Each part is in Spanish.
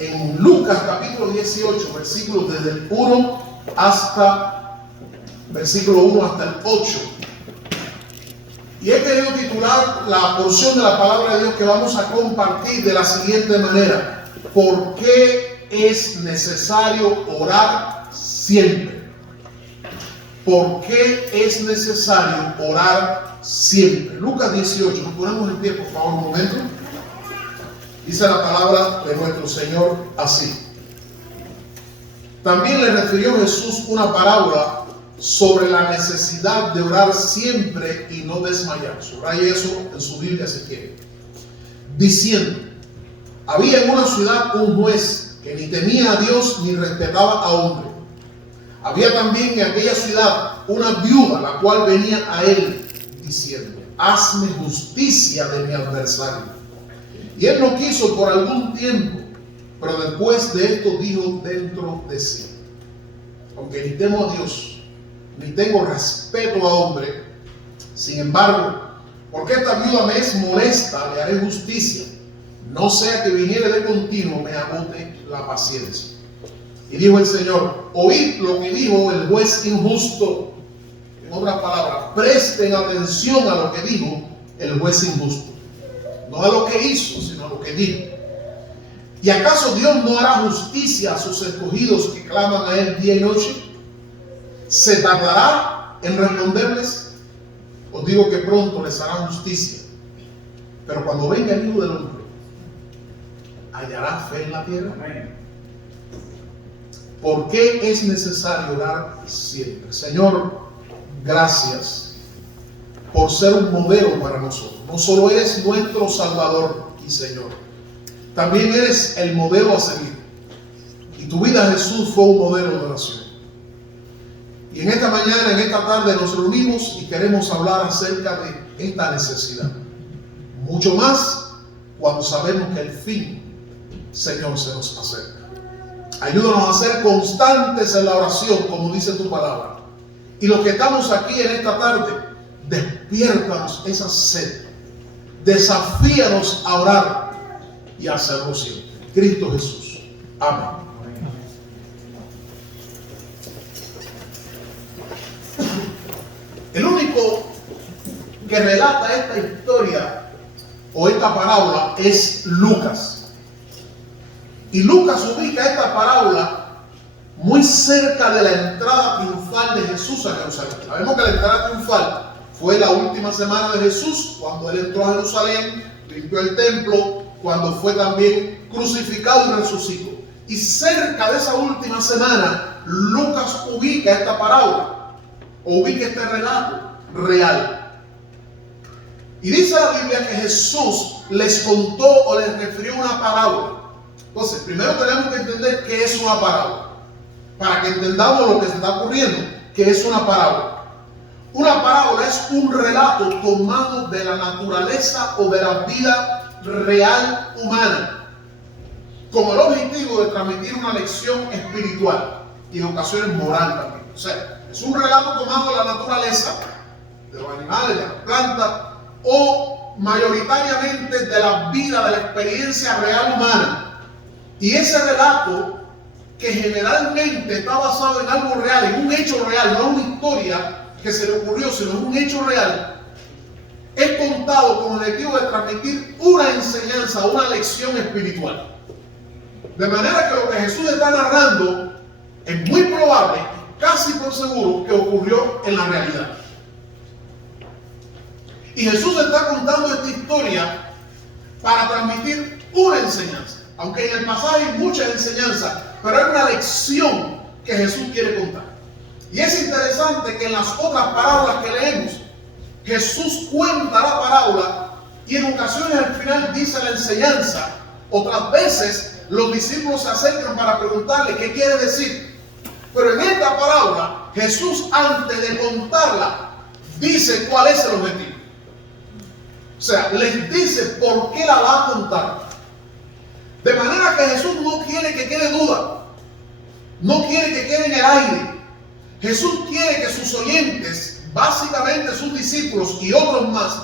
en Lucas capítulo 18, versículos desde el 1 hasta versículo 1 hasta el 8. Y he querido titular la porción de la palabra de Dios que vamos a compartir de la siguiente manera: ¿por qué es necesario orar siempre? ¿Por qué es necesario orar siempre? Lucas 18, nos ponemos en pie por favor un momento. Dice la palabra de nuestro Señor así: también le refirió Jesús una parábola sobre la necesidad de orar siempre y no desmayar. Subraye eso en su Biblia si quiere. Diciendo: había en una ciudad un juez que ni temía a Dios ni respetaba a hombre. Había también en aquella ciudad una viuda, la cual venía a él diciendo: hazme justicia de mi adversario. Y él no quiso por algún tiempo, pero después de esto dijo dentro de sí: aunque ni temo a Dios ni tengo respeto a hombre, sin embargo, porque esta viuda me es molesta, le haré justicia, no sea que viniere de continuo me agote la paciencia. Y dijo el Señor: oíd lo que dijo el juez injusto. En otras palabras, presten atención a lo que dijo el juez injusto. No a lo que hizo, sino a lo que dijo. ¿Y acaso Dios no hará justicia a sus escogidos que claman a Él día y noche? ¿Se tardará en responderles? Os digo que pronto les hará justicia. Pero cuando venga el Hijo del Hombre, ¿hallará fe en la tierra? ¿Por qué es necesario orar siempre? Señor, gracias por ser un modelo para nosotros. No solo eres nuestro Salvador y Señor, también eres el modelo a seguir. Y tu vida, Jesús, fue un modelo de oración. Y en esta mañana, en esta tarde, nos reunimos y queremos hablar acerca de esta necesidad. Mucho más cuando sabemos que el fin, Señor, se nos acerca. Ayúdanos a ser constantes en la oración, como dice tu palabra. Y los que estamos aquí en esta tarde, despiértanos esa sed. Desafíanos a orar y a hacerlo siempre. Cristo Jesús. Amén. El único que relata esta historia o esta parábola es Lucas. Y Lucas ubica esta parábola muy cerca de la entrada triunfal de Jesús a Jerusalén. Sabemos que la entrada triunfal fue la última semana de Jesús, cuando él entró a Jerusalén, limpió el templo, cuando fue también crucificado y resucitó. Y cerca de esa última semana, Lucas ubica esta parábola, o ubica este relato real. Y dice la Biblia que Jesús les contó o les refirió una parábola. Entonces, primero tenemos que entender qué es una parábola, para que entendamos lo que se está ocurriendo, que es una parábola. Una parábola es un relato tomado de la naturaleza o de la vida real humana, con el objetivo de transmitir una lección espiritual y en ocasiones moral también. O sea, es un relato tomado de la naturaleza, de los animales, de las plantas, o mayoritariamente de la vida, de la experiencia real humana. Y ese relato, que generalmente está basado en algo real, en un hecho real, no una historia que se le ocurrió, sino en un hecho real, es contado con el objetivo de transmitir una enseñanza, una lección espiritual. De manera que lo que Jesús está narrando es muy probable, casi por seguro, que ocurrió en la realidad. Y Jesús está contando esta historia para transmitir una enseñanza. Aunque en el pasaje hay muchas enseñanzas, pero hay una lección que Jesús quiere contar. Y es interesante que en las otras parábolas que leemos, Jesús cuenta la parábola y en ocasiones al final dice la enseñanza. Otras veces los discípulos se acercan para preguntarle qué quiere decir. Pero en esta parábola, Jesús, antes de contarla, dice cuál es el objetivo. O sea, les dice por qué la va a contar. De manera que Jesús no quiere que quede duda. No quiere que quede en el aire. Jesús quiere que sus oyentes, básicamente sus discípulos y otros más,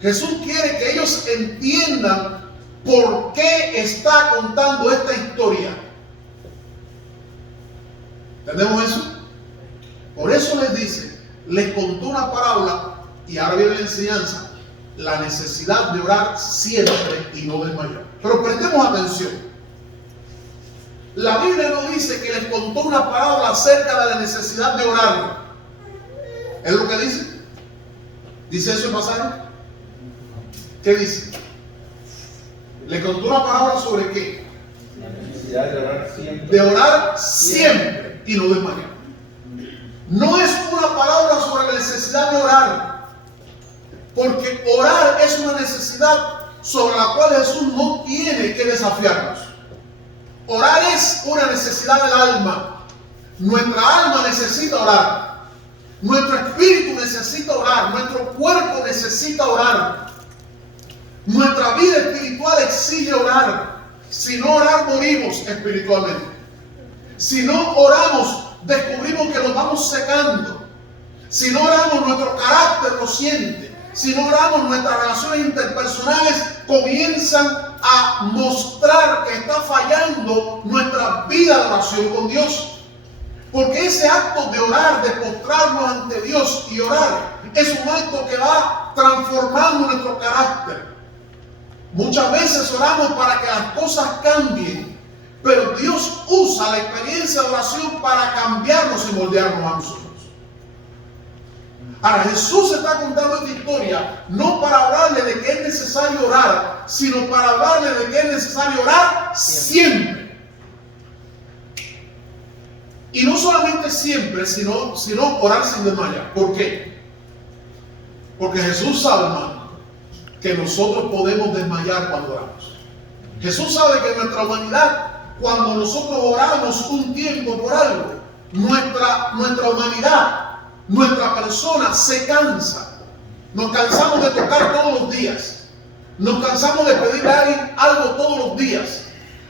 Jesús quiere que ellos entiendan por qué está contando esta historia. les contó una parábola, y ahora viene la enseñanza, la necesidad de orar siempre y no desmayar. Pero prestemos atención. La Biblia no dice que les contó una parábola acerca de la necesidad de orar. ¿Es lo que dice? ¿Dice eso el pasaje? ¿Qué dice? Le contó una parábola sobre qué? La necesidad de orar siempre. De orar siempre y no desmayar. No es una parábola sobre la necesidad de orar, porque orar es una necesidad sobre la cual Jesús no tiene que desafiarnos. Orar es una necesidad del alma. Nuestra alma necesita orar. Nuestro espíritu necesita orar. Nuestro cuerpo necesita orar. Nuestra vida espiritual exige orar. Si no orar, morimos espiritualmente. Si no oramos, descubrimos que nos vamos secando. Si no oramos, nuestro carácter lo siente. Si no oramos, nuestras relaciones interpersonales comienzan a mostrar que está fallando nuestra vida de oración con Dios. Porque ese acto de orar, de postrarnos ante Dios y orar, es un acto que va transformando nuestro carácter. Muchas veces oramos para que las cosas cambien, pero Dios usa la experiencia de oración para cambiarnos y moldearnos a nosotros. Ahora, Jesús está contando esta historia no para hablarle de que es necesario orar, sino para hablarle de que es necesario orar siempre. Y no solamente siempre, sino orar sin desmayar. ¿Por qué? Porque Jesús sabe, hermano, que nosotros podemos desmayar cuando oramos. Jesús sabe que en nuestra humanidad, cuando nosotros oramos un tiempo por algo, nuestra humanidad, nuestra persona se cansa. Nos cansamos de tocar todos los días. Nos cansamos de pedirle a alguien algo todos los días.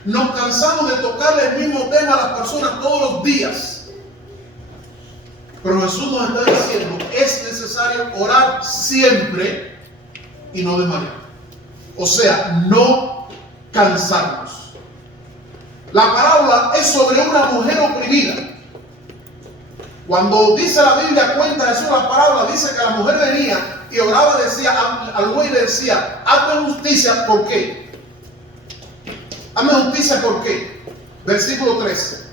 Nos cansamos de tocarle el mismo tema a las personas todos los días. Pero Jesús nos está diciendo, es necesario orar siempre y no desmayar. O sea, no cansarnos. La parábola es sobre una mujer oprimida. Cuando dice la Biblia, cuenta Jesús la parábola, dice que la mujer venía y oraba y decía al buey, le decía, hazme justicia, ¿por qué? Hazme justicia, ¿por qué? Versículo 13.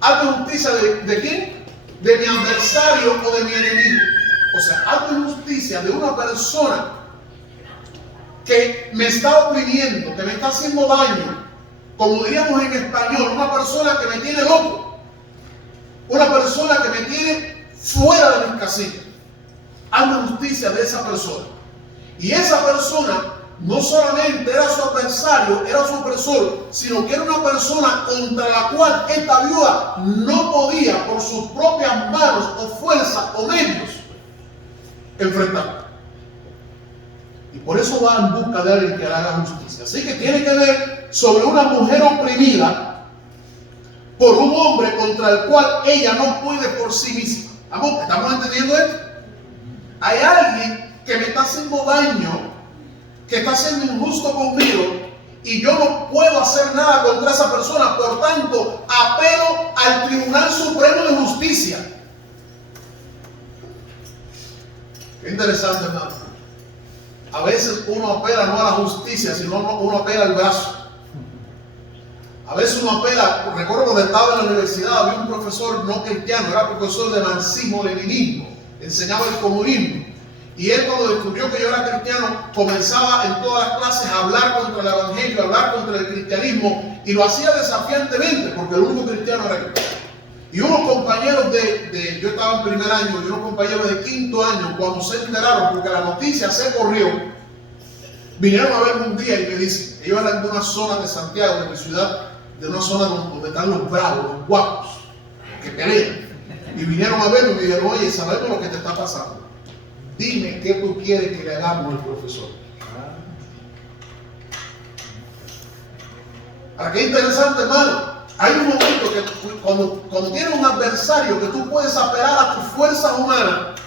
Hazme justicia de quién? De mi adversario o de mi enemigo. O sea, hazme justicia de una persona que me está oprimiendo, que me está haciendo daño. Como diríamos en español, una persona que me tiene loco. Una persona que me tiene fuera de mis casillas. Hazme justicia de esa persona. Y esa persona no solamente era su adversario, era su opresor, sino que era una persona contra la cual esta viuda no podía, por sus propias manos o fuerza o medios, enfrentar. Y por eso va en busca de alguien que le haga justicia. Así que tiene que ver sobre una mujer oprimida por un hombre contra el cual ella no puede por sí misma. ¿Estamos entendiendo esto? Hay alguien que me está haciendo daño, que está siendo injusto conmigo, y yo no puedo hacer nada contra esa persona. Por tanto, apelo al Tribunal Supremo de Justicia. Qué interesante, hermano. A veces uno apela no a la justicia, sino uno apela al brazo. A veces uno apela. Recuerdo cuando estaba en la universidad, había un profesor no cristiano, era profesor de marxismo-leninismo, enseñaba el comunismo. Y él, cuando descubrió que yo era cristiano, comenzaba en todas las clases a hablar contra el evangelio, a hablar contra el cristianismo, y lo hacía desafiantemente, porque el único cristiano era yo. Y unos compañeros yo estaba en primer año, y unos compañeros de quinto año, cuando se enteraron, porque la noticia se corrió, vinieron a verme un día y me dicen, ellos eran de una zona de Santiago, de mi ciudad, de una zona donde están los bravos, los guapos, los que pelean. Y vinieron a verme y me dijeron, oye, sabemos lo que te está pasando. Dime qué tú quieres que le hagamos al profesor. Ahora, qué interesante, hermano. Hay un momento que cuando tienes un adversario que tú puedes apelar a tus fuerzas humanas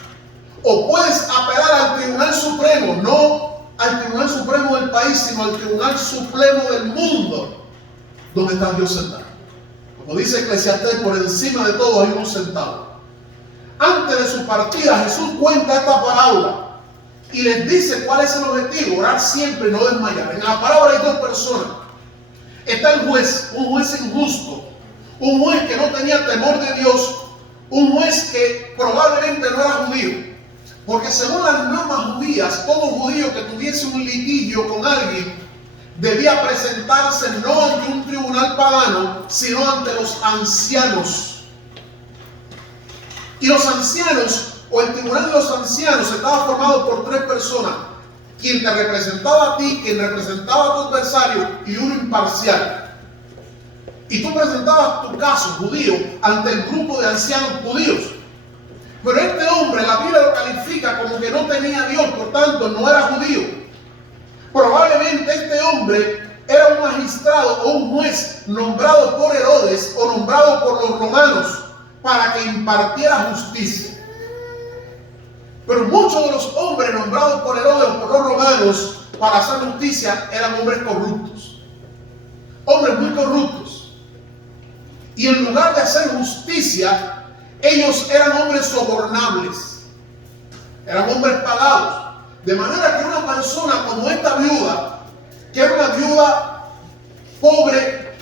o puedes apelar al Tribunal Supremo, no al Tribunal Supremo del país, sino al Tribunal Supremo del mundo, donde está Dios sentado. Como dice Eclesiastés, por encima de todo hay uno sentado. Antes antes de su partida, Jesús cuenta esta parábola y les dice cuál es el objetivo: orar siempre y no desmayar. En la parábola hay dos personas. Está el juez, un juez injusto, un juez que no tenía temor de Dios, un juez que probablemente no era judío, porque según las normas judías, todo judío que tuviese un litigio con alguien debía presentarse no ante un tribunal pagano, sino ante los ancianos. Y los ancianos, o el tribunal de los ancianos, estaba formado por tres personas: quien te representaba a ti, quien representaba a tu adversario, y uno imparcial. Y tú presentabas tu caso judío ante el grupo de ancianos judíos. Pero este hombre, la Biblia lo califica como que no tenía a Dios, por tanto no era judío. Probablemente este hombre era un magistrado o un juez nombrado por Herodes o nombrado por los romanos para que impartiera justicia. Pero muchos de los hombres nombrados por Herodes o por los romanos para hacer justicia eran hombres corruptos. Hombres muy corruptos. Y en lugar de hacer justicia, ellos eran hombres sobornables. Eran hombres pagados. De manera que una persona como esta viuda, que era una viuda pobre,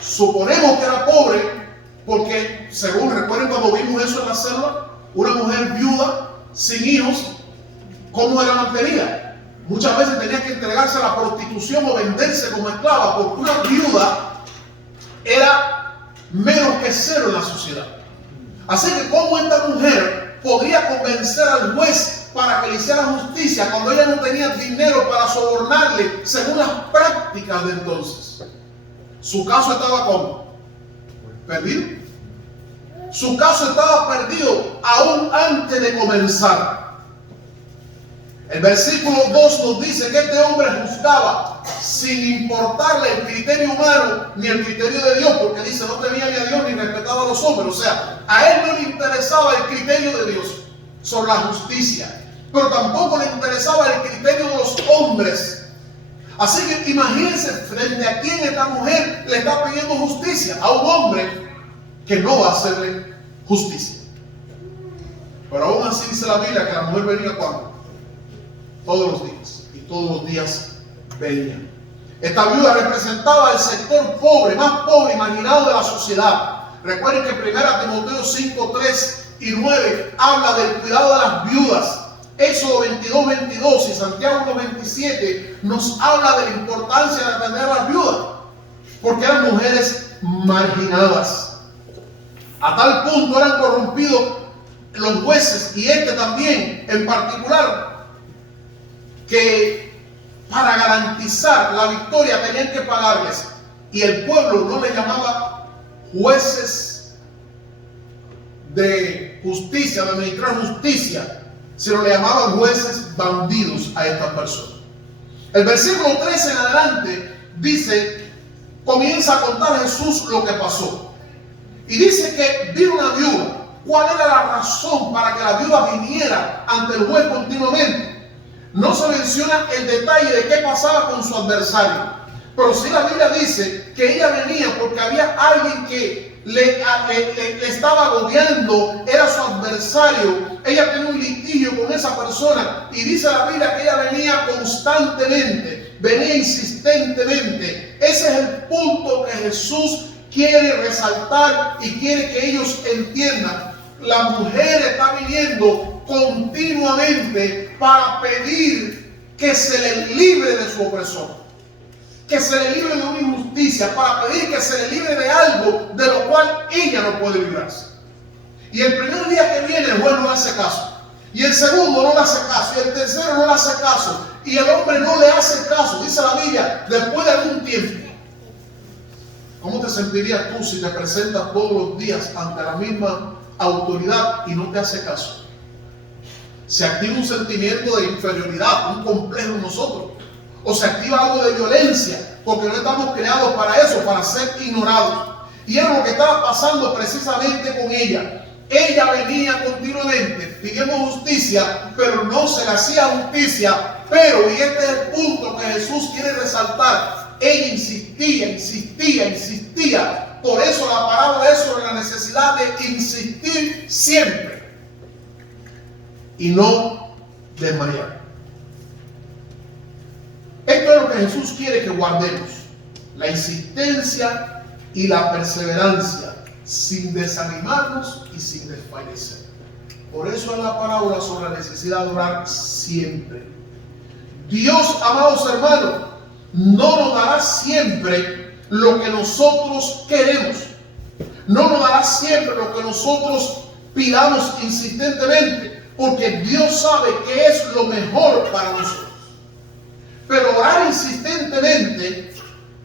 suponemos que era pobre, porque según recuerden cuando vimos eso en la selva, una mujer viuda, sin hijos, ¿cómo era mantenida? Muchas veces tenía que entregarse a la prostitución o venderse como esclava, porque una viuda era menos que cero en la sociedad. Así que ¿cómo esta mujer podría convencer al juez para que le hiciera justicia cuando ella no tenía dinero para sobornarle según las prácticas de entonces? Su caso estaba ¿cómo? Perdido. Su caso estaba perdido aún antes de comenzar. El versículo 2 nos dice que este hombre juzgaba sin importarle el criterio humano ni el criterio de Dios, porque dice no temía ni a Dios ni respetaba a los hombres. O sea, a él no le interesaba el criterio de Dios sobre la justicia, pero tampoco le interesaba el criterio de los hombres. Así que imagínense frente a quién esta mujer le está pidiendo justicia: a un hombre que no va a hacerle justicia. Pero aún así dice la Biblia que la mujer venía cuando todos los días, y todos los días venía. Esta viuda representaba el sector pobre, más pobre imaginado de la sociedad. Recuerden que 1 Timoteo 5, 3 y 9 habla del cuidado de las viudas. Éxodo 22, 22 y Santiago 1, 27 nos habla de la importancia de atender a las viudas, porque eran mujeres marginadas. A tal punto eran corrompidos los jueces, y este también en particular, que para garantizar la victoria tenían que pagarles, y el pueblo no le llamaba jueces de justicia, de administrar justicia, sino le llamaban jueces bandidos a estas personas. El versículo 13 en adelante dice, comienza a contar Jesús lo que pasó, y dice que vino una viuda. ¿Cuál era la razón para que la viuda viniera ante el juez continuamente? No se menciona el detalle de qué pasaba con su adversario, pero sí la Biblia dice que ella venía porque había alguien que le estaba agobiando, era su adversario. Ella tenía un litigio con esa persona, y dice la Biblia que ella venía constantemente, venía insistentemente. Ese es el punto que Jesús quiere resaltar y quiere que ellos entiendan. La mujer está viniendo continuamente para pedir que se le libre de su opresor, que se le libre de una injusticia, para pedir que se le libre de algo de lo cual ella no puede librarse. Y el primer día que viene el juez no le hace caso, y el segundo no le hace caso, y el tercero no le hace caso, y el hombre no le hace caso. Dice la Biblia, después de algún tiempo. ¿Cómo te sentirías tú si te presentas todos los días ante la misma autoridad y no te hace caso? Se activa un sentimiento de inferioridad, un complejo en nosotros, o se activa algo de violencia, porque no estamos creados para eso, para ser ignorados. Y era lo que estaba pasando precisamente con ella. Ella venía continuamente pidiendo justicia, pero no se le hacía justicia. Pero, y este es el punto que Jesús quiere resaltar, ella insistía. Por eso la parábola es sobre la necesidad de insistir siempre. y no desmayar. Esto es lo que Jesús quiere que guardemos: la insistencia y la perseverancia, sin desanimarnos y sin desfallecer. Por eso en la parábola sobre la necesidad de orar siempre. Dios, amados hermanos, no nos dará siempre lo que nosotros queremos. No nos dará siempre lo que nosotros pidamos insistentemente, porque Dios sabe que es lo mejor para nosotros. Pero orar insistentemente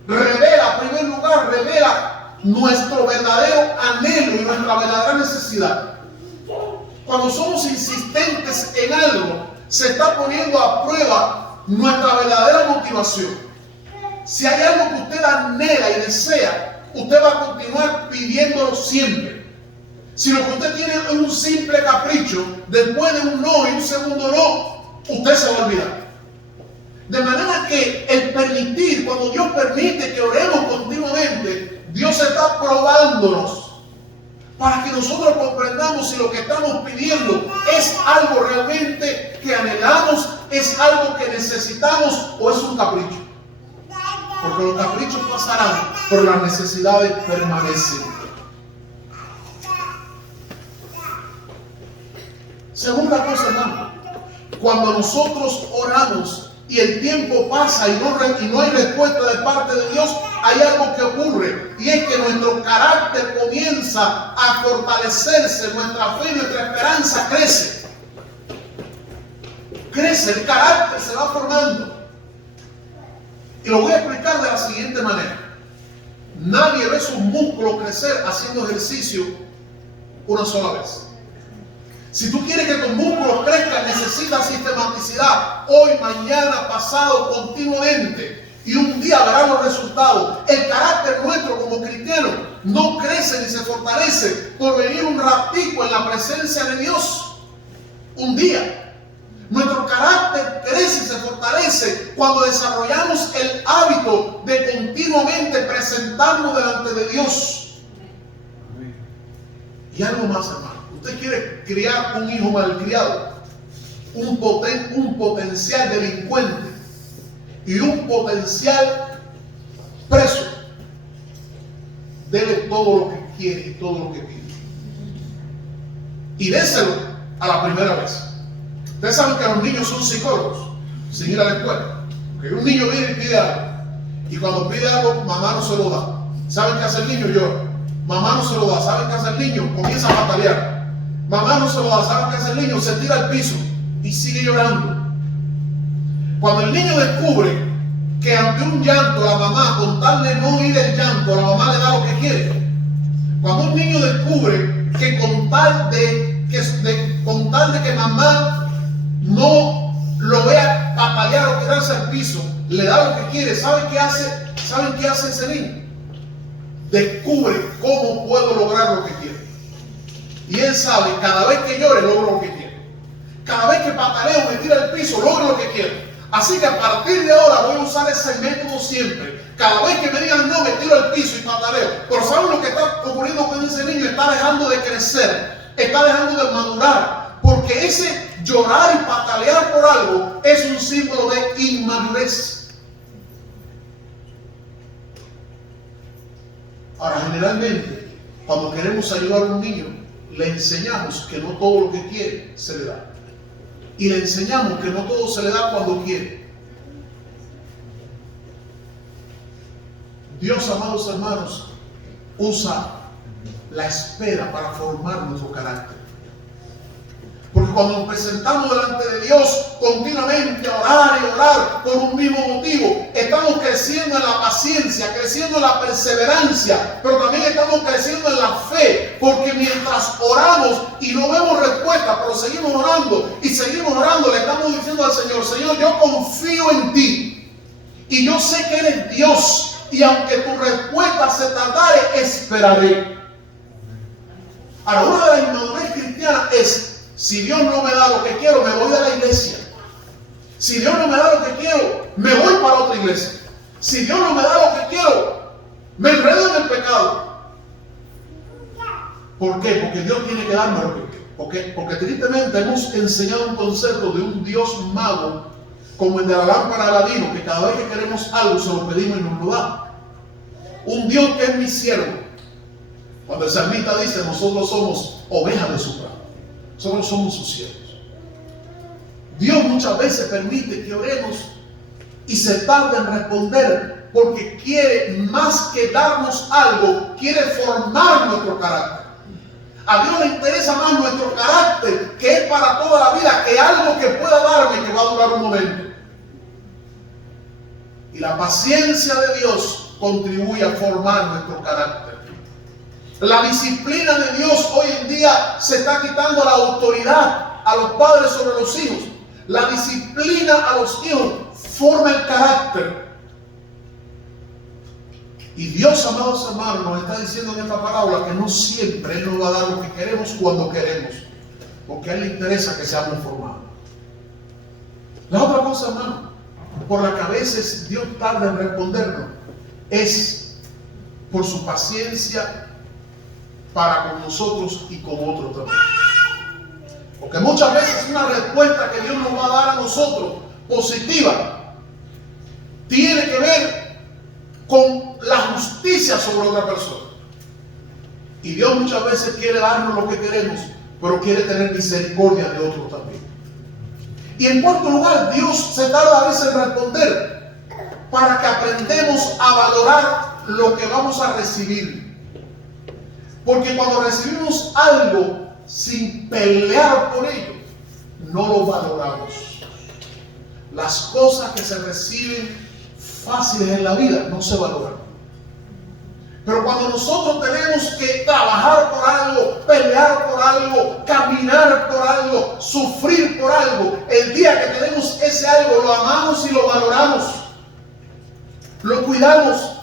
revela, en primer lugar, revela nuestro verdadero anhelo y nuestra verdadera necesidad. Cuando somos insistentes en algo, se está poniendo a prueba nuestra verdadera motivación. Si hay algo que usted anhela y desea, usted va a continuar pidiéndolo siempre. Si lo que usted tiene es un simple capricho, después de un no y un segundo no, usted se va a olvidar. De manera que el permitir, cuando Dios permite que oremos continuamente, Dios está probándonos para que nosotros comprendamos si lo que estamos pidiendo es algo realmente que anhelamos, es algo que necesitamos o es un capricho. Porque los caprichos pasarán, pero las necesidades permanecen. Segunda cosa, hermano, cuando nosotros oramos y el tiempo pasa y no hay respuesta de parte de Dios, hay algo que ocurre, y es que nuestro carácter comienza a fortalecerse, nuestra fe, nuestra esperanza crece. Crece, el carácter se va formando. Y lo voy a explicar de la siguiente manera. Nadie ve sus músculos crecer haciendo ejercicio una sola vez. Si tú quieres que tus músculos crezcan, necesitas sistematicidad. Hoy, mañana, pasado, continuamente. Y un día verás los resultados. El carácter nuestro como cristianos no crece ni se fortalece por venir un ratico en la presencia de Dios. Un día. Nuestro carácter crece y se fortalece cuando desarrollamos el hábito de continuamente presentarnos delante de Dios. Y algo más, hermano. Usted quiere criar un hijo malcriado, un potencial delincuente y un potencial preso. Dele todo lo que quiere y todo lo que pide. Y déselo a la primera vez. Ustedes saben que los niños son psicólogos sin ir a la escuela. Porque un niño viene y pide algo. Y cuando pide algo, mamá no se lo da. ¿Saben qué hace el niño? Llora. Mamá no se lo da. ¿Saben qué hace el niño? Comienza a patalear. Mamá no se lo da. ¿Saben qué hace el niño? Se tira al piso y sigue llorando. Cuando el niño descubre que ante un llanto la mamá, con tal de no ir el llanto, la mamá le da lo que quiere. Cuando un niño descubre que con tal de que mamá no lo vea patalear o tirarse al piso, le da lo que quiere, ¿saben qué hace? ¿Saben qué hace ese niño? Descubre cómo puedo lograr lo que quiero. Y él sabe, cada vez que llore, logro lo que quiero. Cada vez que pataleo, me tira al piso, logro lo que quiero. Así que a partir de ahora voy a usar ese método siempre. Cada vez que me digan no, me tiro al piso y pataleo. Pero ¿saben lo que está ocurriendo con ese niño? Está dejando de crecer, está dejando de madurar. Porque ese llorar y patalear por algo es un símbolo de inmadurez. Ahora, generalmente, cuando queremos ayudar a un niño, le enseñamos que no todo lo que quiere se le da. Y le enseñamos que no todo se le da cuando quiere. Dios, amados hermanos, usa la espera para formar nuestro carácter. Porque cuando nos presentamos delante de Dios continuamente a orar y orar por un mismo motivo, estamos creciendo en la paciencia, creciendo en la perseverancia, pero también estamos creciendo en la fe, porque mientras oramos y no vemos respuesta, pero seguimos orando y seguimos orando, le estamos diciendo al Señor: Señor, yo confío en ti y yo sé que eres Dios, y aunque tu respuesta se tardare, esperaré. Ahora, una de las inmadurez cristianas es: si Dios no me da lo que quiero, me voy de la iglesia. Si Dios no me da lo que quiero, me voy para otra iglesia. Si Dios no me da lo que quiero, me enredo en el pecado. ¿Por qué? Porque Dios tiene que darme lo que quiero. Porque tristemente hemos enseñado un concepto de un Dios mago como el de la lámpara de Aladino, que cada vez que queremos algo se lo pedimos y nos lo da. Un Dios que es mi siervo. Cuando el salmista dice, nosotros somos ovejas de su prado, nosotros somos sus siervos. Dios muchas veces permite que oremos y se tarda en responder porque quiere, más que darnos algo, quiere formar nuestro carácter. A Dios le interesa más nuestro carácter, que es para toda la vida, que algo que pueda darme que va a durar un momento. Y la paciencia de Dios contribuye a formar nuestro carácter. La disciplina de Dios hoy en día se está quitando la autoridad a los padres sobre los hijos. La disciplina a los hijos forma el carácter. Y Dios, amados hermanos, nos está diciendo en esta parábola que no siempre Él nos va a dar lo que queremos cuando queremos, porque a Él le interesa que seamos formados. La otra cosa, hermano, por la que a veces Dios tarda en respondernos, es por su paciencia para con nosotros y con otros también. Porque muchas veces una respuesta que Dios nos va a dar a nosotros, positiva, tiene que ver con la justicia sobre otra persona. Y Dios muchas veces quiere darnos lo que queremos, pero quiere tener misericordia de otros también. Y en cuarto lugar, Dios se tarda a veces en responder para que aprendamos a valorar lo que vamos a recibir. Porque cuando recibimos algo sin pelear por ello, no lo valoramos. Las cosas que se reciben fáciles en la vida no se valoran. Pero cuando nosotros tenemos que trabajar por algo, pelear por algo, caminar por algo, sufrir por algo, el día que tenemos ese algo lo amamos y lo valoramos, lo cuidamos,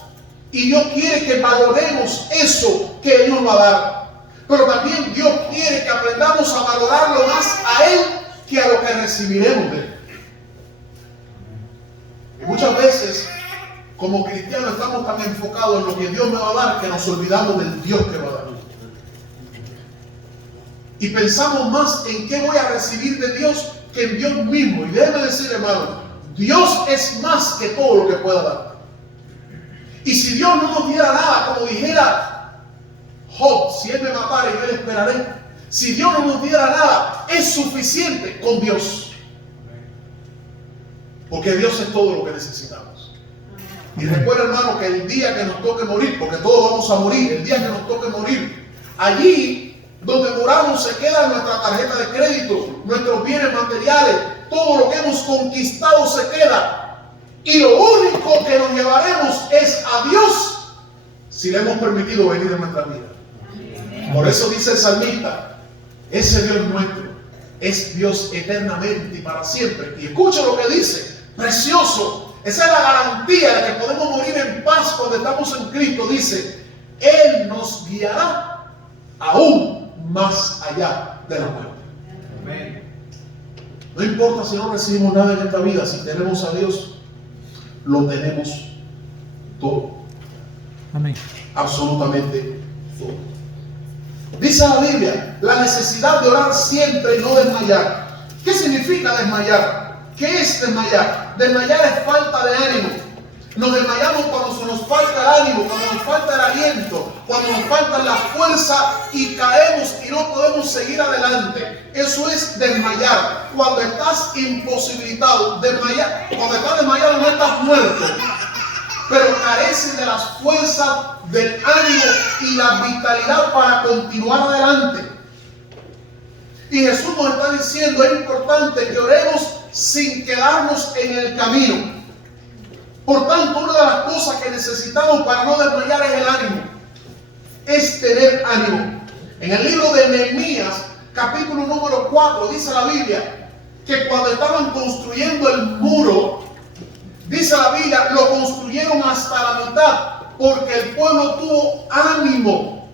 y Dios quiere que valoremos eso que Él nos va a dar. Pero también Dios quiere que aprendamos a valorarlo más a Él que a lo que recibiremos de Él. Y muchas veces, como cristianos, estamos tan enfocados en lo que Dios me va a dar que nos olvidamos del Dios que va a dar. Y pensamos más en qué voy a recibir de Dios que en Dios mismo. Y déjeme decir, hermano, Dios es más que todo lo que pueda dar. Y si Dios no nos diera nada, como dijera Job, si Él me matara, yo le esperaré. Si Dios no nos diera nada, es suficiente con Dios. Porque Dios es todo lo que necesitamos. Y recuerda, hermano, que el día que nos toque morir, porque todos vamos a morir, el día que nos toque morir, allí donde moramos se queda nuestra tarjeta de crédito, nuestros bienes materiales, todo lo que hemos conquistado se queda. Y lo único que nos llevaremos es a Dios si le hemos permitido venir en nuestra vida. Por eso dice el salmista, ese Dios nuestro es Dios eternamente y para siempre. Y escucha lo que dice, precioso. Esa es la garantía de que podemos morir en paz cuando estamos en Cristo. Dice, Él nos guiará aún más allá de la muerte. Amén. No importa si no recibimos nada en esta vida, si tenemos a Dios, lo tenemos todo. Amén. Absolutamente todo. Dice la Biblia, la necesidad de orar siempre y no desmayar. ¿Qué significa desmayar? ¿Qué es desmayar? Desmayar es falta de ánimo. Nos desmayamos cuando se nos falta el ánimo, cuando nos falta el aliento, cuando nos falta la fuerza y caemos y no podemos seguir adelante. Eso es desmayar. Cuando estás imposibilitado, desmayar. Cuando estás desmayado no estás muerto, pero careces de las fuerzas, del ánimo y la vitalidad para continuar adelante. Y Jesús nos está diciendo, es importante que oremos sin quedarnos en el camino. Por tanto, una de las cosas que necesitamos para no desmayar es el ánimo. Es tener ánimo. En el libro de Nehemías, capítulo número 4, dice la Biblia que cuando estaban construyendo el muro, dice la Biblia, lo construyeron hasta la mitad, porque el pueblo tuvo ánimo,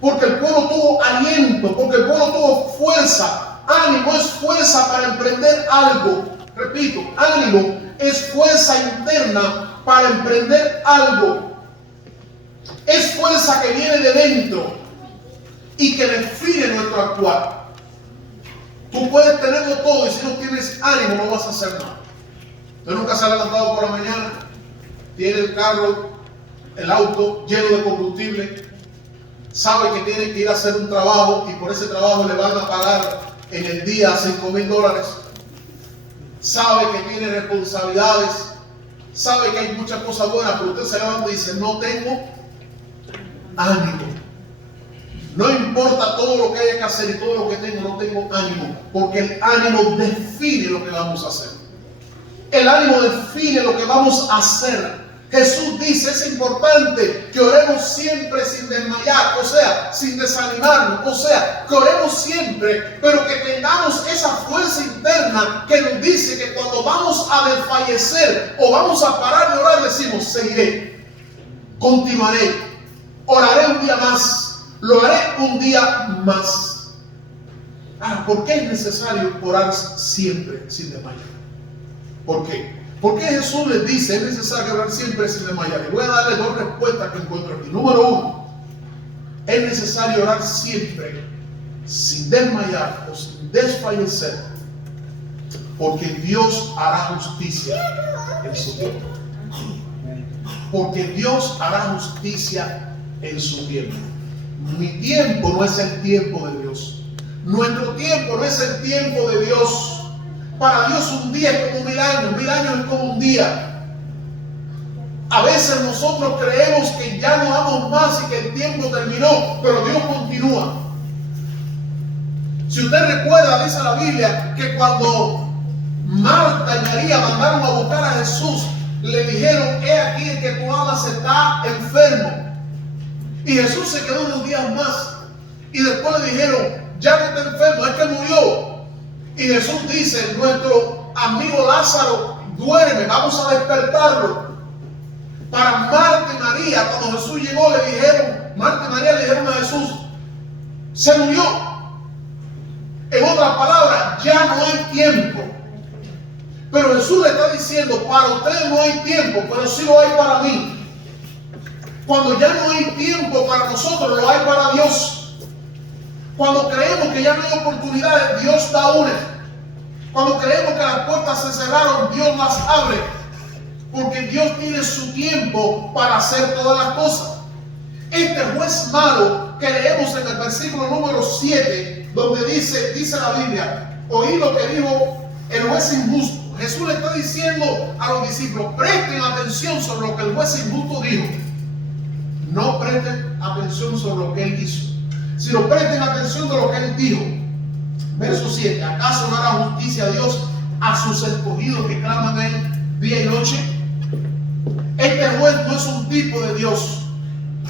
porque el pueblo tuvo aliento, porque el pueblo tuvo fuerza. Ánimo es fuerza para emprender algo. Repito, ánimo es fuerza interna para emprender algo. Es fuerza que viene de dentro y que define nuestro actuar. Tú puedes tenerlo todo y si no tienes ánimo no vas a hacer nada. Usted nunca se ha levantado por la mañana, tiene el carro, el auto lleno de combustible, sabe que tiene que ir a hacer un trabajo y por ese trabajo le van a pagar en el día $5,000. Sabe que tiene responsabilidades, sabe que hay muchas cosas buenas, pero usted se levanta y dice, no tengo ánimo. No importa todo lo que haya que hacer y todo lo que tengo, no tengo ánimo, porque el ánimo define lo que vamos a hacer. El ánimo define lo que vamos a hacer. Jesús dice, es importante que oremos siempre sin desmayar, o sea, sin desanimarnos, o sea, que oremos siempre, pero que tengamos esa fuerza interna que nos dice que cuando vamos a desfallecer o vamos a parar de orar, decimos, seguiré, continuaré, oraré un día más. Lo haré un día más. ¿Por qué es necesario orar siempre sin desmayar? ¿Por qué? Porque Jesús les dice, es necesario orar siempre sin desmayar. Y voy a darle dos respuestas que encuentro aquí. Número uno, es necesario orar siempre sin desmayar o sin desfallecer, porque Dios hará justicia en su tiempo. Porque Dios hará justicia en su tiempo. Mi tiempo no es el tiempo de Dios. Nuestro tiempo no es el tiempo de Dios. Para Dios un día es como 1000 años. 1000 años es como un día. A veces nosotros creemos que ya no vamos más y que el tiempo terminó, pero Dios continúa. Si usted recuerda, dice la Biblia, que cuando Marta y María mandaron a buscar a Jesús, le dijeron, he aquí el que tú amas está enfermo. Y Jesús se quedó unos días más. Y después le dijeron, ya no está enfermo, es que murió. Y Jesús dice, nuestro amigo Lázaro duerme, vamos a despertarlo. Para Marta y María, cuando Jesús llegó, le dijeron, Marta y María le dijeron a Jesús, se murió. En otras palabras, ya no hay tiempo. Pero Jesús le está diciendo, para ustedes no hay tiempo, pero sí lo hay para mí. Cuando ya no hay tiempo para nosotros, lo hay para Dios. Cuando creemos que ya no hay oportunidades, Dios da una. Cuando creemos que las puertas se cerraron, Dios las abre. Porque Dios tiene su tiempo para hacer todas las cosas. Este juez malo que leemos en el versículo número 7, donde dice la Biblia, oí lo que dijo el juez injusto. Jesús le está diciendo a los discípulos, presten atención sobre lo que el juez injusto dijo. No presten atención sobre lo que él hizo, sino presten atención de lo que él dijo. Verso 7. ¿Acaso no hará justicia a Dios a sus escogidos que claman a él día y noche? Este juez no es un tipo de Dios,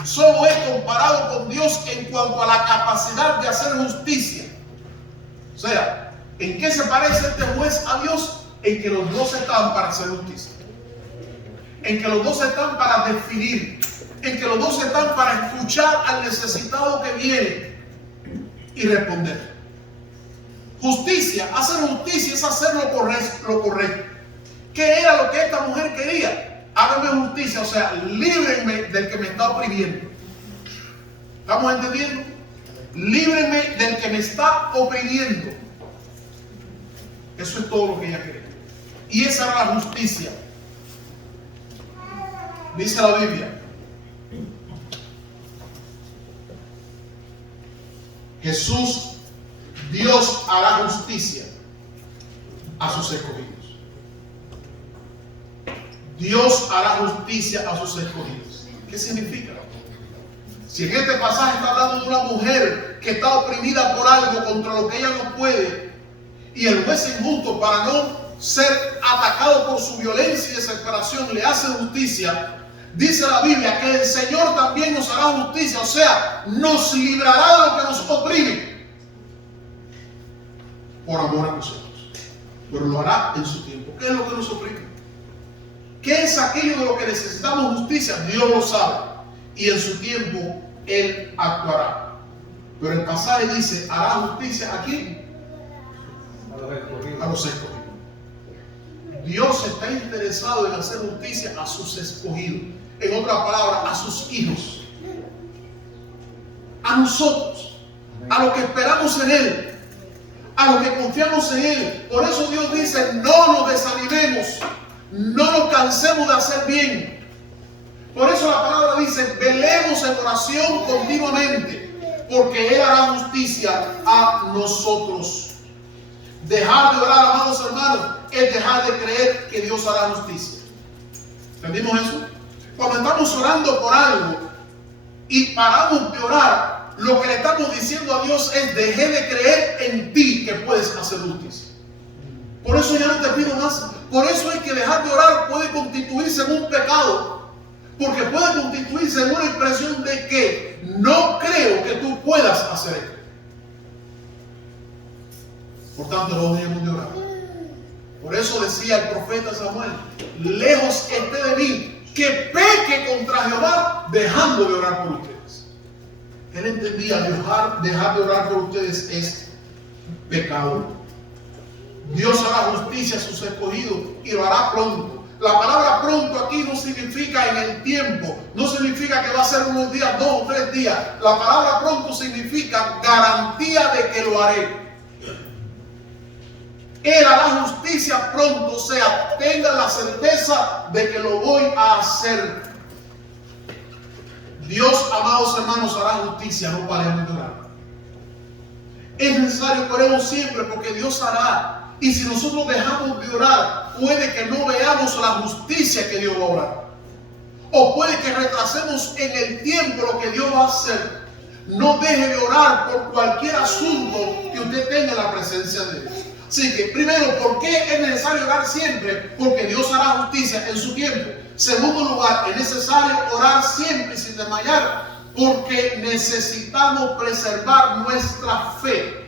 solo es comparado con Dios en cuanto a la capacidad de hacer justicia. O sea, ¿en qué se parece este juez a Dios? En que los dos están para hacer justicia, en que los dos están para definir, en que los dos están para escuchar al necesitado que viene y responder. Justicia, hacer justicia es hacer lo correcto. ¿Qué era lo que esta mujer quería? Háganme justicia, o sea, líbrenme del que me está oprimiendo. ¿Estamos entendiendo? Líbrenme del que me está oprimiendo. Eso es todo lo que ella quería. Y esa era la justicia. Dice la Biblia, Jesús, Dios hará justicia a sus escogidos. Dios hará justicia a sus escogidos. ¿Qué significa? Si en este pasaje está hablando de una mujer que está oprimida por algo contra lo que ella no puede, y el juez injusto, para no ser atacado por su violencia y desesperación, le hace justicia, dice la Biblia que el Señor también nos hará justicia, o sea, nos librará de lo que nos oprime por amor a nosotros, pero lo hará en su tiempo. ¿Qué es lo que nos oprime? ¿Qué es aquello de lo que necesitamos justicia? Dios lo sabe y en su tiempo Él actuará. Pero el pasaje dice, hará justicia ¿a quién? A los escogidos. Dios está interesado en hacer justicia a sus escogidos. En otras palabras, a sus hijos. A nosotros. A los que esperamos en Él. a los que confiamos en Él. Por eso Dios dice, no nos desanimemos, no nos cansemos de hacer bien. Por eso la palabra dice, velemos en oración continuamente, porque Él hará justicia a nosotros. Dejar de orar, amados hermanos, es dejar de creer que Dios hará justicia. ¿Entendimos eso? Cuando estamos orando por algo y paramos de orar, lo que le estamos diciendo a Dios es, dejé de creer en ti que puedes hacer justicia. Por eso ya no te pido más. Por eso es que dejar de orar puede constituirse en un pecado. Porque puede constituirse en una impresión de que no creo que tú puedas hacer esto. Por tanto, no dejemos de orar. Por eso decía el profeta Samuel, lejos esté de mí que peque contra Jehová, dejando de orar por ustedes. Él entendía, dejar de orar por ustedes es pecado. Dios hará justicia a sus escogidos y lo hará pronto. La palabra pronto aquí no significa en el tiempo, no significa que va a ser unos días, 2 o 3 días. La palabra pronto significa garantía de que lo haré. Él hará justicia pronto, o sea, tenga la certeza de que lo voy a hacer. Dios, amados hermanos, hará justicia, no paremos de orar. Es necesario que oremos siempre porque Dios hará. Y si nosotros dejamos de orar, puede que no veamos la justicia que Dios va a orar. O puede que retrasemos en el tiempo lo que Dios va a hacer. No deje de orar por cualquier asunto que usted tenga en la presencia de Dios. Así que, primero, ¿por qué es necesario orar siempre? Porque Dios hará justicia en su tiempo. Segundo lugar, es necesario orar siempre y sin desmayar, porque necesitamos preservar nuestra fe.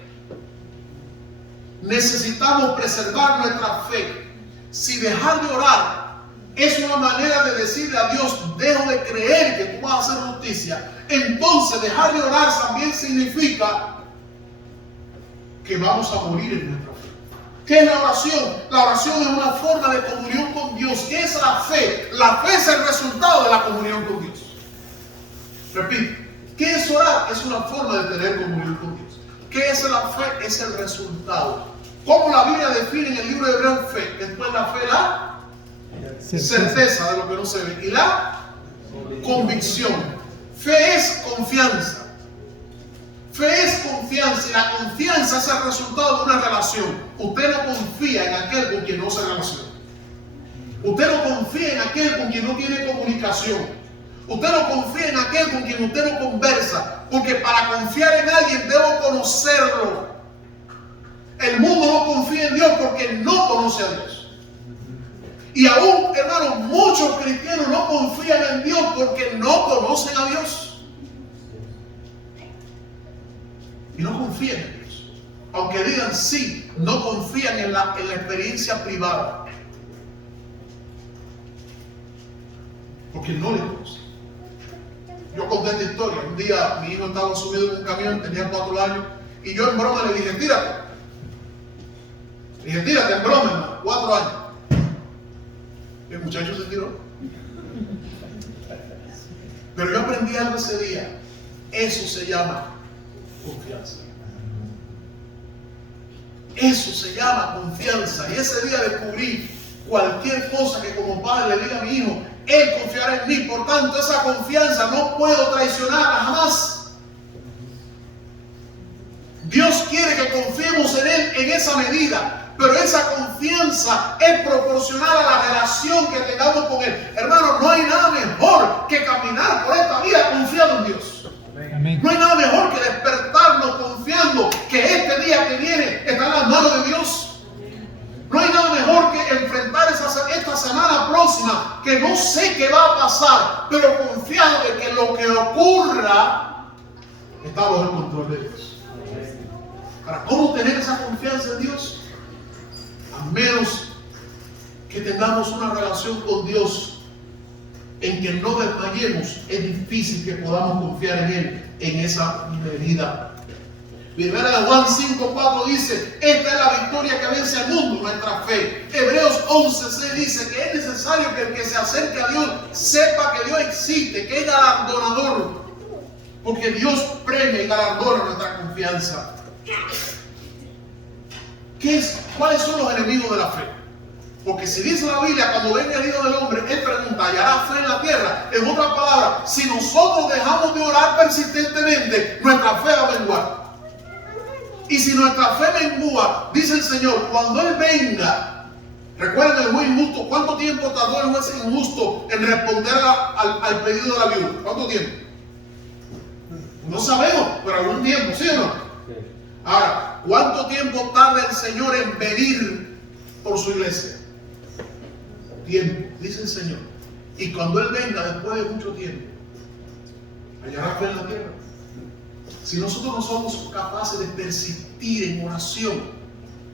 Necesitamos preservar nuestra fe. Si dejar de orar es una manera de decirle a Dios, dejo de creer que tú vas a hacer justicia, entonces dejar de orar también significa que vamos a morir en nuestra fe. ¿Qué es la oración? La oración es una forma de comunión con Dios. ¿Qué es la fe? La fe es el resultado de la comunión con Dios. Repito, ¿qué es orar? Es una forma de tener comunión con Dios. ¿Qué es la fe? Es el resultado. ¿Cómo la Biblia define en el libro de Hebreos fe? Después la fe, la certeza de lo que no se ve. Y la convicción. Fe es confianza. Fe es confianza. Y la confianza es el resultado de una relación. Usted no confía en aquel con quien no se relaciona. Usted no confía en aquel con quien no tiene comunicación. Usted no confía en aquel con quien usted no conversa. Porque para confiar en alguien debo conocerlo. El mundo no confía en Dios porque no conoce a Dios. Y aún, hermanos, muchos cristianos no confían en Dios porque no conocen a Dios. Y no confían en Dios. Aunque digan sí, no confían en la experiencia privada. Porque no le conocen. Yo conté esta historia. Un día mi hijo estaba subido en un camión, tenía 4 años, y yo en broma le dije, tírate. Le dije, tírate en broma, hermano, 4 años. El muchacho se tiró. Pero yo aprendí algo ese día. Eso se llama confianza. Eso se llama confianza. Y ese día descubrí cualquier cosa que como padre le diga a mi hijo, él confiará en mí. Por tanto, esa confianza no puedo traicionarla jamás. Dios quiere que confiemos en Él en esa medida. Pero esa confianza es proporcional a la relación que tengamos con Él. Hermano, no hay nada mejor que caminar por esta vida confiado en Dios. Amén. No hay nada mejor que despertarnos confiando que este día que viene está en las manos de Dios. No hay nada mejor que enfrentar esta semana próxima, que no sé qué va a pasar, pero confiado de que lo que ocurra está bajo el control de Dios. ¿Para cómo tener esa confianza en Dios? A menos que tengamos una relación con Dios en que no desmayemos, es difícil que podamos confiar en Él en esa medida. Primera de Juan 5:4 dice, esta es la victoria que vence al mundo, nuestra fe. Hebreos 11:6 dice que es necesario que el que se acerque a Dios sepa que Dios existe, que es galardonador, porque Dios premia y galardona nuestra confianza. ¿Cuáles son los enemigos de la fe? Porque si dice la Biblia, cuando venga el Hijo del Hombre, Él pregunta, ¿hallará fe en la tierra? En otras palabras, si nosotros dejamos de orar persistentemente, nuestra fe va a menguar. Y si nuestra fe mengua, dice el Señor, cuando Él venga, recuerden el juez injusto, ¿cuánto tiempo tardó el juez injusto en responder al pedido de la viuda? ¿Cuánto tiempo? No sabemos, pero algún tiempo, ¿sí o no? Sí. Ahora, ¿cuánto tiempo tarda el Señor en venir por su iglesia? Tiempo, dice el Señor. Y cuando Él venga después de mucho tiempo, hallará fe en la tierra. Si nosotros no somos capaces de persistir en oración,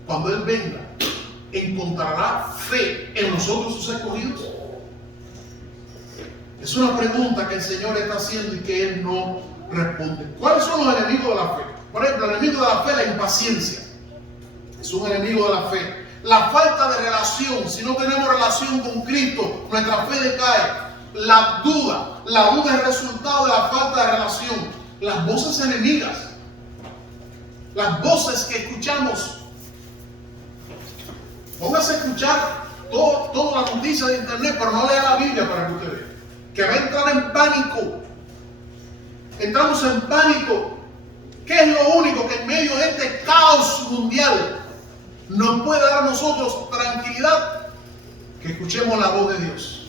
cuando Él venga, ¿encontrará fe en nosotros sus escogidos? Es una pregunta que el Señor está haciendo y que Él no responde. ¿Cuáles son los enemigos de la fe? Por ejemplo, el enemigo de la fe es la impaciencia. Es un enemigo de la fe. La falta de relación. Si no tenemos relación con Cristo, nuestra fe decae. La duda es el resultado de la falta de relación. Las voces enemigas, las voces que escuchamos. Póngase a escuchar toda la noticia de internet, pero no lea la Biblia para que usted vea. Que va a entrar en pánico. Entramos en pánico. ¿Qué es lo único que en medio de este caos mundial nos puede dar a nosotros tranquilidad? Que escuchemos la voz de Dios.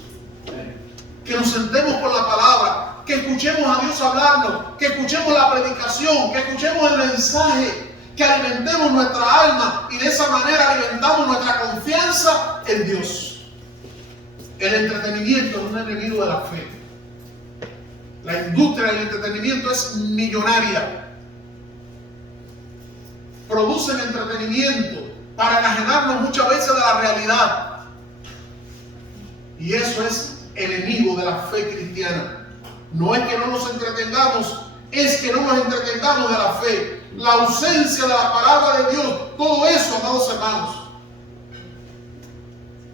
Que nos sentemos con la palabra. Que escuchemos a Dios hablarnos. Que escuchemos la predicación. Que escuchemos el mensaje. Que alimentemos nuestra alma. Y de esa manera alimentamos nuestra confianza en Dios. El entretenimiento es un enemigo de la fe. La industria del entretenimiento es millonaria. Producen entretenimiento para enajenarnos muchas veces de la realidad. Y eso es enemigo de la fe cristiana. No es que no nos entretengamos, es que no nos entretengamos de la fe. La ausencia de la palabra de Dios, todo eso, amados hermanos,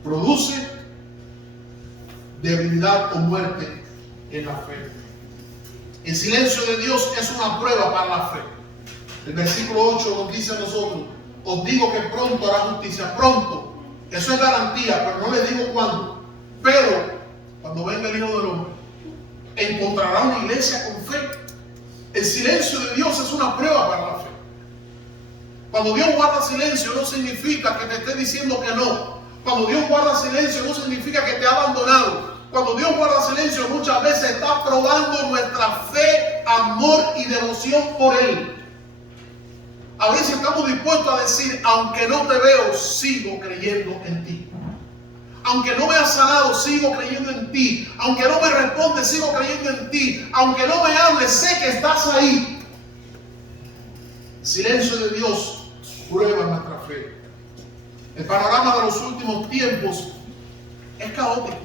produce debilidad o muerte en la fe. El silencio de Dios es una prueba para la fe. El versículo 8 nos dice a nosotros: os digo que pronto hará justicia. Pronto, eso es garantía, pero no les digo cuándo. Pero cuando venga el Hijo del Hombre, encontrará una iglesia con fe. El silencio de Dios es una prueba para la fe. Cuando Dios guarda silencio no significa que te esté diciendo que no. Cuando Dios guarda silencio no significa que te ha abandonado. Cuando Dios guarda silencio muchas veces está probando nuestra fe, amor y devoción por Él. A veces estamos dispuestos a decir: aunque no te veo, sigo creyendo en ti. Aunque no me has sanado, sigo creyendo en ti. Aunque no me respondes, sigo creyendo en ti. Aunque no me hables, sé que estás ahí. El silencio de Dios prueba nuestra fe. El panorama de los últimos tiempos es caótico.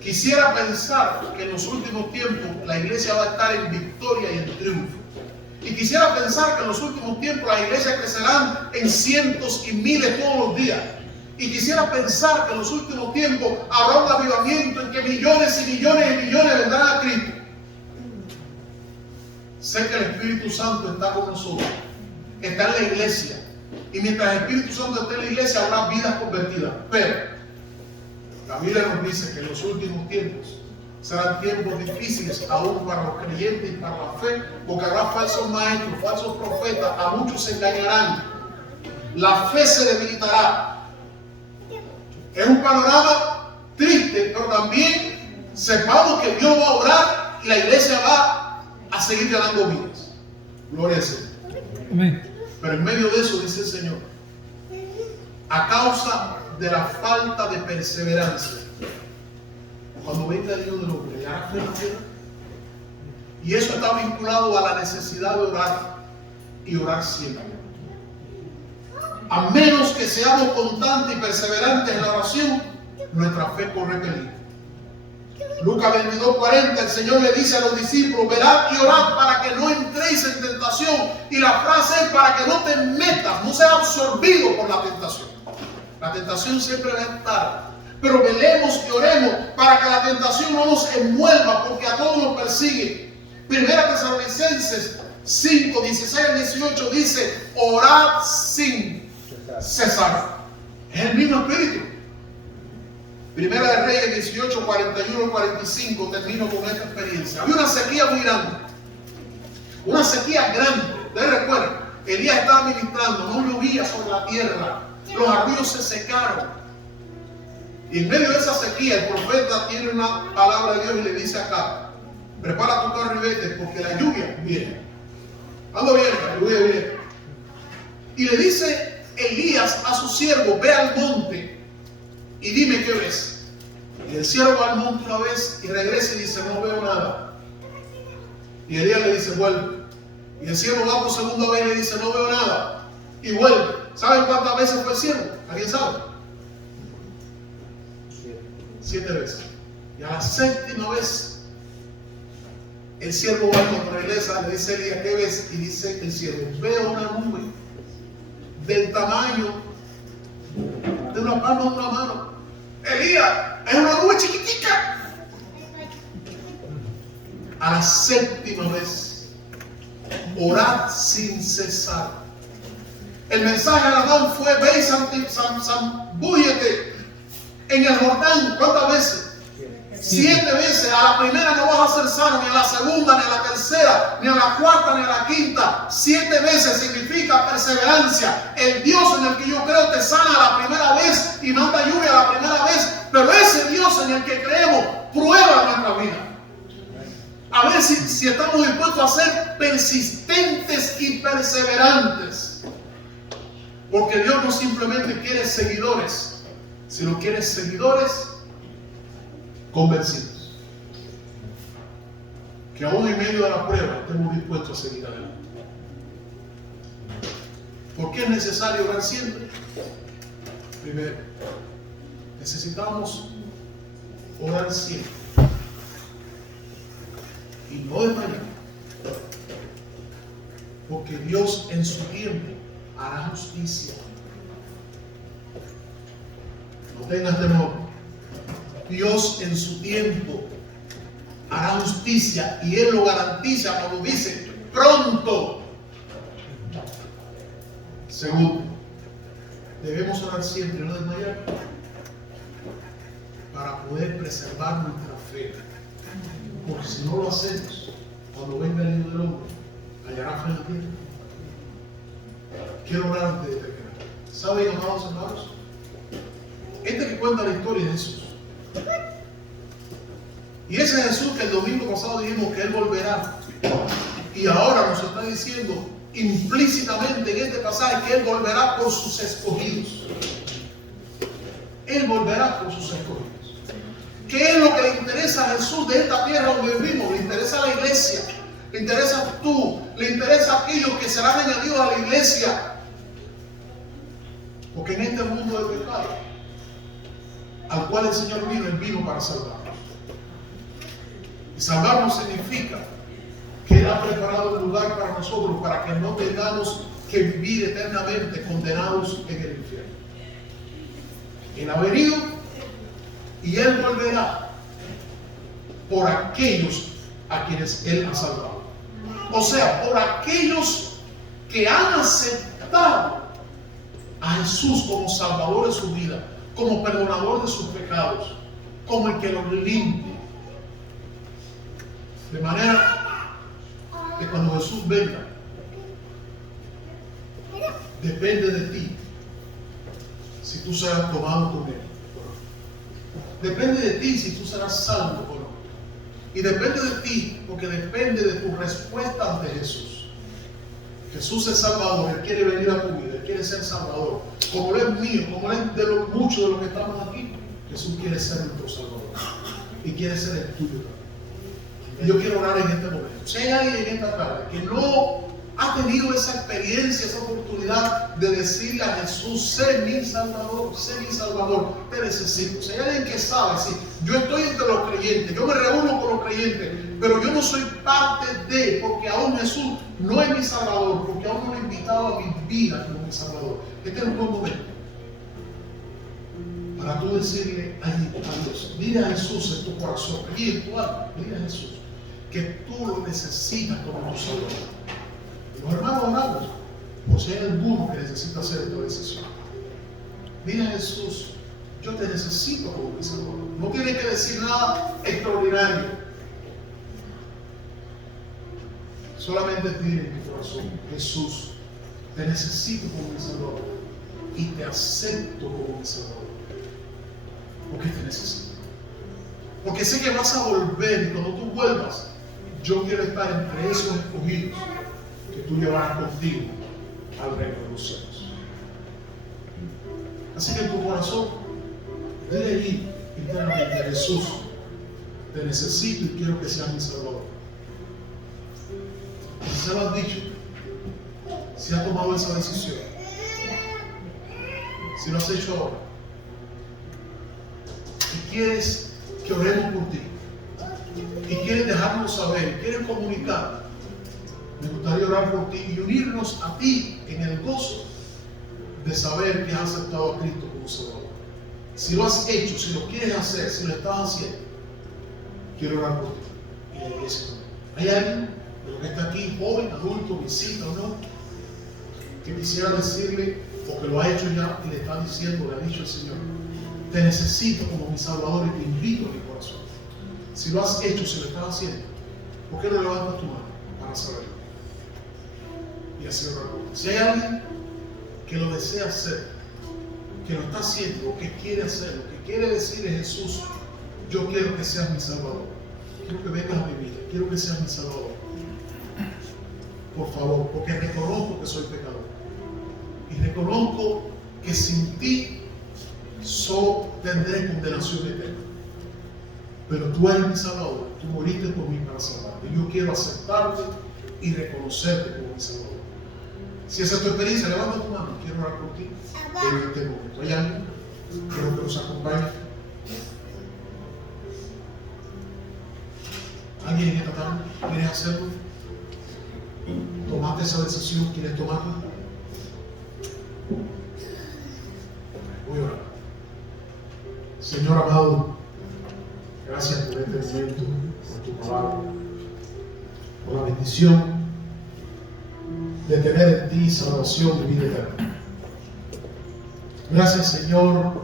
Quisiera pensar que en los últimos tiempos la iglesia va a estar en victoria y en triunfo. Y quisiera pensar que en los últimos tiempos las iglesias crecerán en cientos y miles todos los días. Y quisiera pensar que en los últimos tiempos habrá un avivamiento en que millones y millones y millones vendrán a Cristo. Sé que el Espíritu Santo está con nosotros, está en la iglesia. Y mientras el Espíritu Santo esté en la iglesia habrá vidas convertidas. Pero la Biblia nos dice que en los últimos tiempos serán tiempos difíciles aún para los creyentes y para la fe, porque habrá falsos maestros, falsos profetas, a muchos se engañarán. La fe se debilitará. Es un panorama triste, pero también sepamos que Dios va a orar y la iglesia va a seguir ganando vidas. Gloria al Señor. Amén. Pero en medio de eso dice el Señor: a causa de la falta de perseverancia, cuando venga el Hijo del Hombre, ¿le hará fe en la tierra? Y eso está vinculado a la necesidad de orar y orar siempre. A menos que seamos constantes y perseverantes en la oración, nuestra fe corre peligro. Lucas 22:40, el Señor le dice a los discípulos: velad y orad para que no entréis en tentación. Y la frase es: para que no te metas, no seas absorbido por la tentación. La tentación siempre va a estar, pero velemos y oremos para que la tentación no nos envuelva, porque a todos nos persigue. Primera Tesalonicenses 5, 16 al 18 dice, orad sin cesar. Es el mismo espíritu. Primera de Reyes 18, 41 al 45, termino con esta experiencia. Había una sequía muy grande. Una sequía grande. Ustedes recuerdan, Elías estaba ministrando, no llovía sobre la tierra. Los arroyos se secaron. Y en medio de esa sequía, el profeta tiene una palabra de Dios y le dice acá, prepara tu carro y vete, porque la lluvia viene. Ando bien, la lluvia viene. Y le dice Elías a su siervo, ve al monte y dime qué ves. Y el siervo va al monte una vez y regresa y dice, no veo nada. Y Elías le dice, vuelve. Y el siervo va por segunda vez y le dice, no veo nada. Y vuelve. ¿Saben cuántas veces fue el siervo? ¿Alguien sabe? 7 veces. Y a la 7ª vez, el siervo va cuando regresa, le dice a Elías, ¿qué ves? Y dice el siervo, veo una nube del tamaño de una palma de una mano. Elías, es una nube chiquitica. A la 7ª vez, orad sin cesar. El mensaje de Adán fue, ve y zambúllete en el Jordán. ¿Cuántas veces? 7 veces. A la primera no vas a ser sano, ni a la segunda, ni a la tercera, ni a la cuarta, ni a la quinta. 7 veces significa perseverancia. El Dios en el que yo creo te sana a la primera vez y manda lluvia a la primera vez. Pero ese Dios en el que creemos prueba nuestra vida. A ver si estamos dispuestos a ser persistentes y perseverantes. Porque Dios no simplemente quiere seguidores, sino quiere seguidores convencidos. Que aún en medio de la prueba estemos dispuestos a seguir adelante. ¿Por qué es necesario orar siempre? Primero, necesitamos orar siempre. Y no desmayar. Porque Dios en su tiempo hará justicia. No tengas temor. Dios en su tiempo hará justicia y Él lo garantiza cuando dice pronto. Segundo, debemos orar siempre, no desmayar, para poder preservar nuestra fe. Porque si no lo hacemos, cuando venga el Hijo del Hombre, hallará fe en la tierra. Quiero orar antes de terminar. ¿Saben, amados hermanos? Este que cuenta la historia es Jesús. Y ese Jesús que el domingo pasado dijimos que Él volverá. Y ahora nos está diciendo implícitamente en este pasaje que Él volverá por sus escogidos. Él volverá por sus escogidos. ¿Qué es lo que le interesa a Jesús de esta tierra donde vivimos? Le interesa a la iglesia. Le interesa tú. Le interesa a aquellos que serán añadidos a la iglesia. Porque en este mundo de pecado, al cual el Señor vino, Él vino para salvarnos. Y salvarnos significa que Él ha preparado un lugar para nosotros para que no tengamos que vivir eternamente condenados en el infierno. Él ha venido y Él volverá por aquellos a quienes Él ha salvado. O sea, por aquellos que han aceptado a Jesús como Salvador de su vida, como perdonador de sus pecados, como el que los limpia. De manera que cuando Jesús venga, depende de ti si tú serás tomado con Él. Depende de ti si tú serás salvo o no. Y depende de ti porque depende de tu respuesta ante Jesús. Jesús es Salvador, Él quiere venir a tu vida, Él quiere ser Salvador. Como Él es mío, como Él es de los muchos de los que estamos aquí, Jesús quiere ser nuestro Salvador. Y quiere ser el tuyo también. Y yo quiero orar en este momento. Si hay alguien en esta tarde que no ha tenido esa experiencia, esa oportunidad de decirle a Jesús, sé mi Salvador, te necesito. Si hay alguien que sabe, si yo estoy entre los creyentes, yo me reúno con los creyentes, pero yo no soy parte de, porque aún Jesús no es mi Salvador, porque aún no lo he invitado a mi vida como mi Salvador. Este es un buen momento para tú decirle a Dios, dile a Jesús en tu corazón, y en tu alma, dile a Jesús que tú lo necesitas como tu Salvador. estamos orando por si hay alguno que necesita hacer esta decisión. Mira, Jesús, yo te necesito como mi Salvador. No tienes que decir nada extraordinario. Solamente dile en tu corazón: Jesús, te necesito como mi Salvador y te acepto como mi Salvador. Porque te necesito. Porque sé que vas a volver, y cuando tú vuelvas, yo quiero estar entre esos escogidos que tú llevarás contigo al reino de los cielos. Así que en tu corazón, dile ahí internamente: Jesús, te necesito y quiero que seas mi Salvador. Si se lo has dicho, si has tomado esa decisión, si lo has hecho ahora, y quieres que oremos por ti, y quieres dejarnos saber, y quieres comunicar, me gustaría orar por ti y unirnos a ti en el gozo de saber que has aceptado a Cristo como Salvador. Si lo has hecho, si lo quieres hacer, si lo estás haciendo, quiero orar por ti y la iglesia también. ¿Hay alguien de los que está aquí, joven, adulto, visita o no, que quisiera decirle, o que lo ha hecho ya y le está diciendo, le ha dicho al Señor: te necesito como mi Salvador y te invito a mi corazón? Si lo has hecho, si lo estás haciendo, ¿por qué no levantas tu mano para saberlo? Y así orar por ti. Si hay alguien que lo desea hacer, que lo está haciendo, o que quiere hacerlo, que quiere decirle: Jesús, yo quiero que seas mi Salvador, quiero que vengas a mi vida, quiero que seas mi Salvador, por favor, porque reconozco que soy pecador y reconozco que sin ti solo tendré condenación eterna, pero tú eres mi Salvador, tú moriste por mí para salvarme, y yo quiero aceptarte y reconocerte como mi Salvador. Si esa es tu experiencia, levanta tu mano, quiero orar por ti en este momento. ¿Hay alguien? Quiero que nos acompañe. ¿Alguien en esta tarde? ¿Quieres hacerlo? ¿Tomaste esa decisión? ¿Quieres tomarla? Voy a orar. Señor amado, gracias por este momento, por tu palabra, por la bendición de tener en ti salvación y vida eterna. Gracias, Señor,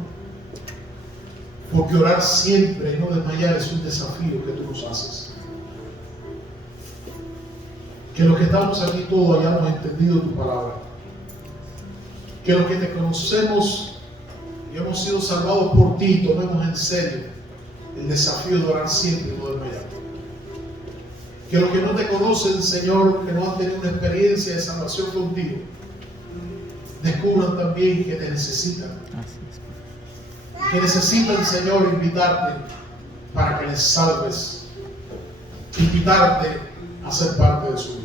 porque orar siempre y no desmayar es un desafío que tú nos haces. Que los que estamos aquí todos hayamos entendido tu palabra. Que los que te conocemos y hemos sido salvados por ti tomemos en serio el desafío de orar siempre y no desmayar. Que los que no te conocen, Señor, que no han tenido una experiencia de salvación contigo, descubran también que te necesitan. Que necesitan, Señor, invitarte para que les salves, invitarte a ser parte de su vida.